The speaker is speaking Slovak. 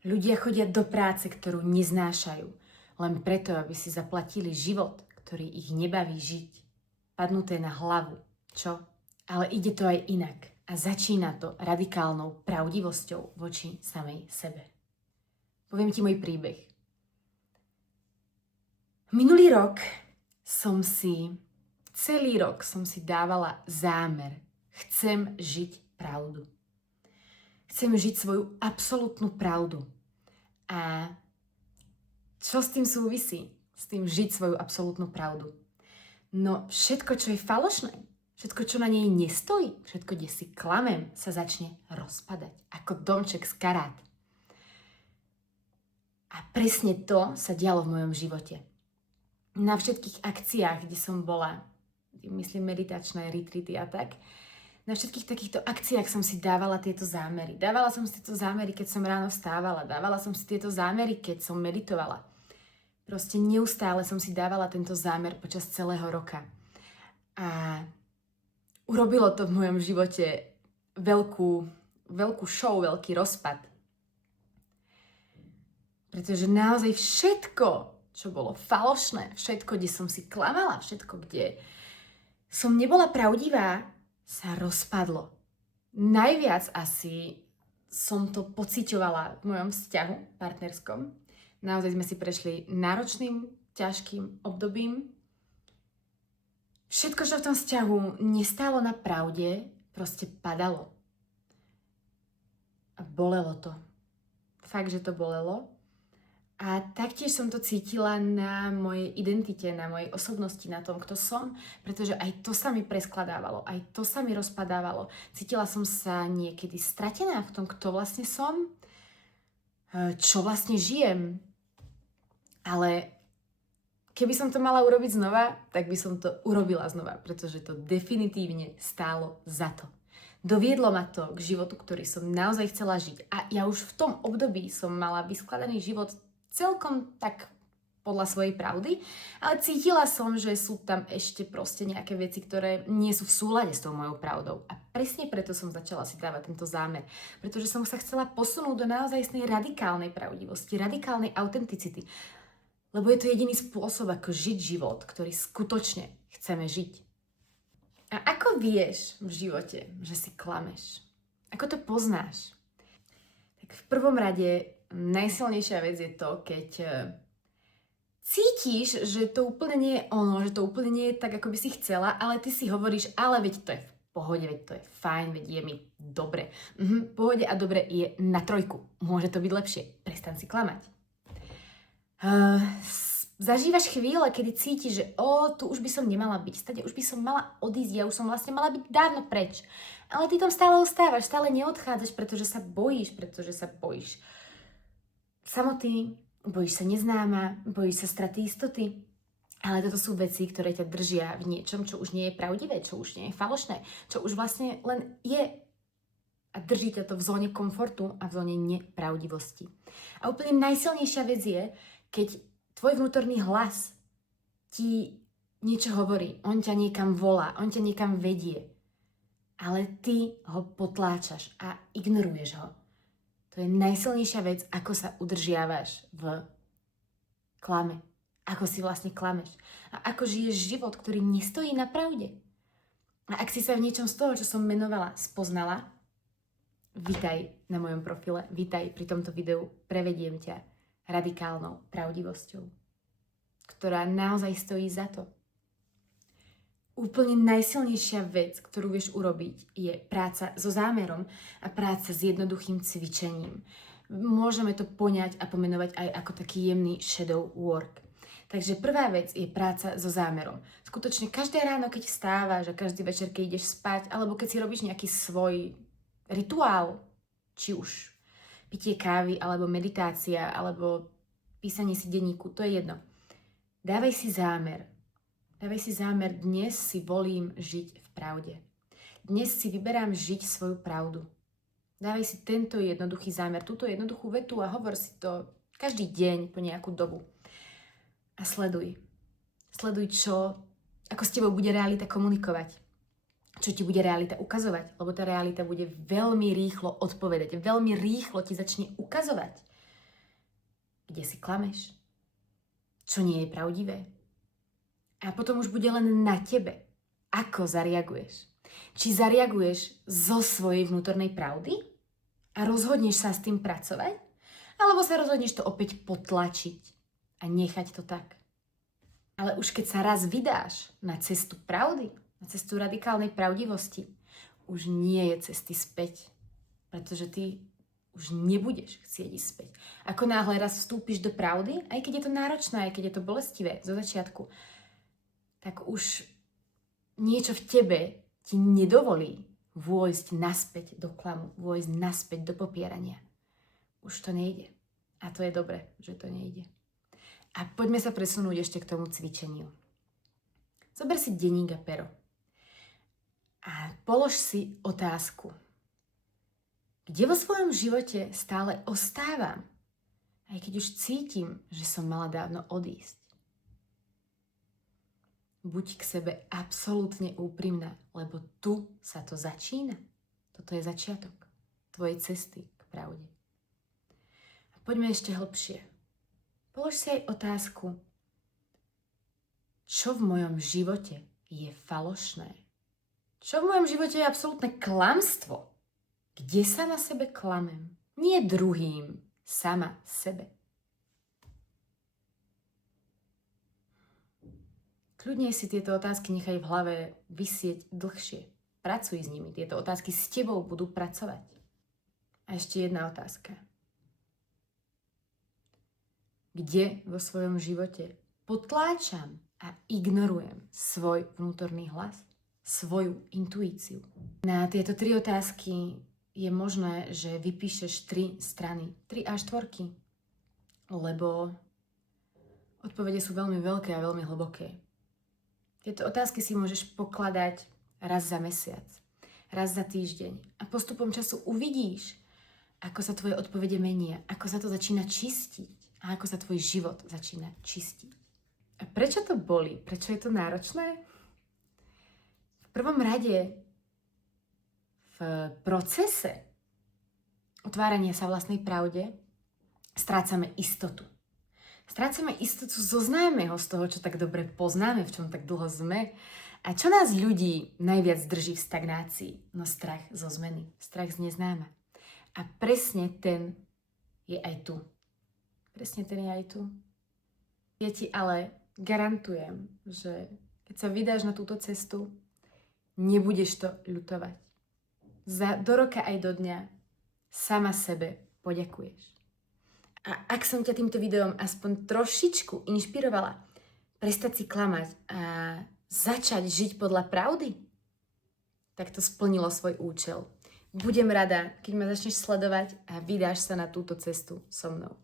Ľudia chodia do práce, ktorú neznášajú, len preto, aby si zaplatili život, ktorý ich nebaví žiť. Padnuté na hlavu. Čo? Ale ide to aj inak. A začína to radikálnou pravdivosťou voči samej sebe. Poviem ti môj príbeh. Minulý rok celý rok som si dávala zámer. Chcem žiť pravdu. Chcem žiť svoju absolútnu pravdu. A čo s tým súvisí? S tým žiť svoju absolútnu pravdu. No všetko, čo je falošné, všetko, čo na nej nestojí, všetko, kde si klamem, sa začne rozpadať. Ako domček z karát. A presne to sa dialo v mojom živote. Na všetkých akciách, kde som bola, myslím meditačné retreaty a tak, na všetkých takýchto akciách som si dávala tieto zámery. Dávala som si tieto zámery, keď som ráno vstávala. Dávala som si tieto zámery, keď som meditovala. Proste neustále som si dávala tento zámer počas celého roka. A urobilo to v mojom živote veľkú show, veľký rozpad. Pretože naozaj všetko, čo bolo falošné, všetko, kde som si klamala, všetko, kde som nebola pravdivá, sa rozpadlo. Najviac asi som to pociťovala v mojom vzťahu partnerskom. Naozaj sme si prešli náročným, ťažkým obdobím. Všetko, čo v tom vzťahu nestálo na pravde, proste padalo. A bolelo to. Fakt, že to bolelo. A taktiež som to cítila na mojej identite, na mojej osobnosti, na tom, kto som, pretože aj to sa mi preskladávalo, aj to sa mi rozpadávalo. Cítila som sa niekedy stratená v tom, kto vlastne som, čo vlastne žijem. Ale keby som to mala urobiť znova, tak by som to urobila znova, pretože to definitívne stálo za to. Doviedlo ma to k životu, ktorý som naozaj chcela žiť. A ja už v tom období som mala vyskladaný život celkom tak podľa svojej pravdy, ale cítila som, že sú tam ešte proste nejaké veci, ktoré nie sú v súlade s tou mojou pravdou. A presne preto som začala si dávať tento zámer. Pretože som sa chcela posunúť do naozajstnej radikálnej pravdivosti, radikálnej autenticity. Lebo je to jediný spôsob, ako žiť život, ktorý skutočne chceme žiť. A ako vieš v živote, že si klameš? Ako to poznáš? Tak v prvom rade najsilnejšia vec je to, keď cítiš, že to úplne nie je ono, že to úplne nie je tak, ako by si chcela, ale ty si hovoríš, ale veď to je v pohode, veď to je fajn, veď je mi dobre. Pohode a dobre je na 3. Môže to byť lepšie. Prestan si klamať. Zažívaš chvíle, kedy cítiš, že tu už by som nemala byť, stade už by som mala odísť, ja už som vlastne mala byť dávno preč. Ale ty tam stále ostávaš, stále neodchádzaš, pretože sa bojíš samoty, bojíš sa neznáma, bojíš sa straty istoty. Ale toto sú veci, ktoré ťa držia v niečom, čo už nie je pravdivé, čo už nie je falošné, čo už vlastne len je. A drží ťa to v zóne komfortu a v zóne nepravdivosti. A úplne najsilnejšia vec je, keď tvoj vnútorný hlas ti niečo hovorí, on ťa niekam volá, on ťa niekam vedie. Ale ty ho potláčaš a ignoruješ ho. To je najsilnejšia vec, ako sa udržiavaš v klame. Ako si vlastne klameš. A ako žiješ život, ktorý nestojí na pravde. A ak si sa v niečom z toho, čo som menovala, spoznala, vitaj na mojom profile, vitaj pri tomto videu, prevediem ťa radikálnou pravdivosťou, ktorá naozaj stojí za to. Úplne najsilnejšia vec, ktorú vieš urobiť, je práca so zámerom a práca s jednoduchým cvičením. Môžeme to poňať a pomenovať aj ako taký jemný shadow work. Takže prvá vec je práca so zámerom. Skutočne každé ráno, keď vstávaš a každý večer, keď ideš spať, alebo keď si robíš nejaký svoj rituál, či už pitie kávy, alebo meditácia, alebo písanie si denníku, to je jedno. Dávaj si zámer. Dávaj si zámer, dnes si volím žiť v pravde. Dnes si vyberám žiť svoju pravdu. Dávaj si tento jednoduchý zámer, túto jednoduchú vetu a hovor si to každý deň po nejakú dobu. A sleduj. Sleduj, ako s tebou bude realita komunikovať. Čo ti bude realita ukazovať. Lebo tá realita bude veľmi rýchlo odpovedať. Veľmi rýchlo ti začne ukazovať. kde si klameš, čo nie je pravdivé. A potom už bude len na tebe, ako zareaguješ. Či zareaguješ zo svojej vnútornej pravdy a rozhodneš sa s tým pracovať, alebo sa rozhodneš to opäť potlačiť a nechať to tak. Ale už keď sa raz vydáš na cestu pravdy, na cestu radikálnej pravdivosti, už nie je cesty späť, pretože ty už nebudeš chcieť ísť späť. Ako náhle raz vstúpiš do pravdy, aj keď je to náročné, aj keď je to bolestivé zo začiatku, tak už niečo v tebe ti nedovolí vôjsť naspäť do klamu, vôjsť naspäť do popierania. Už to nejde. A to je dobre, že to nejde. A poďme sa presunúť ešte k tomu cvičeniu. Zober si denník a pero. A polož si otázku. Kde vo svojom živote stále ostávam, aj keď už cítim, že som mala dávno odísť? Buď k sebe absolútne úprimná, lebo tu sa to začína. Toto je začiatok tvojej cesty k pravde. A poďme ešte hlbšie. Polož si aj otázku, čo v mojom živote je falošné? Čo v mojom živote je absolútne klamstvo? Kde sama sebe klamem? Nie druhým, sama sebe. Kľudne si tieto otázky nechaj v hlave visieť dlhšie. Pracuj s nimi. Tieto otázky s tebou budú pracovať. A ešte jedna otázka. Kde vo svojom živote potláčam a ignorujem svoj vnútorný hlas, svoju intuíciu? Na tieto 3 otázky je možné, že vypíšeš 3 strany, 3 A4, lebo odpovede sú veľmi veľké a veľmi hlboké. Tieto otázky si môžeš pokladať raz za mesiac, raz za týždeň a postupom času uvidíš, ako sa tvoje odpovede menia, ako sa to začína čistiť a ako sa tvoj život začína čistiť. A prečo to bolí? Prečo je to náročné? V prvom rade v procese otvárania sa vlastnej pravde strácame istotu. Strácame istotu zo známeho, z toho, čo tak dobre poznáme, v čom tak dlho sme. A čo nás ľudí najviac drží v stagnácii? No strach zo zmeny, strach z neznáma. A presne ten je aj tu. Presne ten je aj tu. Ja ti ale garantujem, že keď sa vydáš na túto cestu, nebudeš to ľutovať. Do roka aj do dňa sama sebe poďakuješ. A ak som ťa týmto videom aspoň trošičku inšpirovala prestať si klamať a začať žiť podľa pravdy, tak to splnilo svoj účel. Budem rada, keď ma začneš sledovať a vydáš sa na túto cestu so mnou.